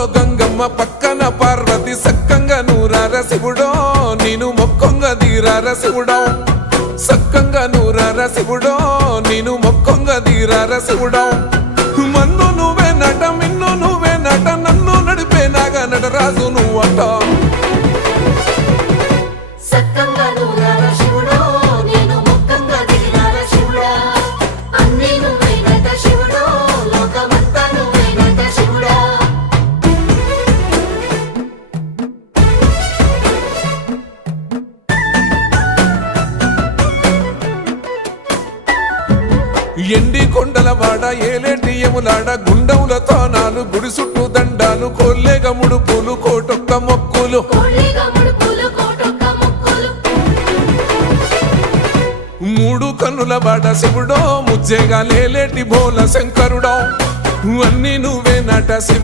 ముద్దులో గంగమ్మ పక్కన పార్వతి సక్కంగా నూరార శివుడో నేను మొక్కొంగ దీరార శివుడో సక్కంగా నూరార శివుడో నేను మొక్కొంగ దీరార శివుడో మన్ను నువ్వే నట మిన్ను నువ్వే నట నన్ను నడిపే నాగా నటరాజు నువ్వట ఎండి కొండలవాడ ఏలేటి యములాడ గుండములతో నాలు గుడి చుట్టూ దండాలు కొల్లేగ ముడుపులు కోటొక్క మొక్కులు మూడు కన్నుల వాడ శివుడో ముజ్జేగా లేలేటి బోల శంకరుడో అన్నీ నువ్వే నట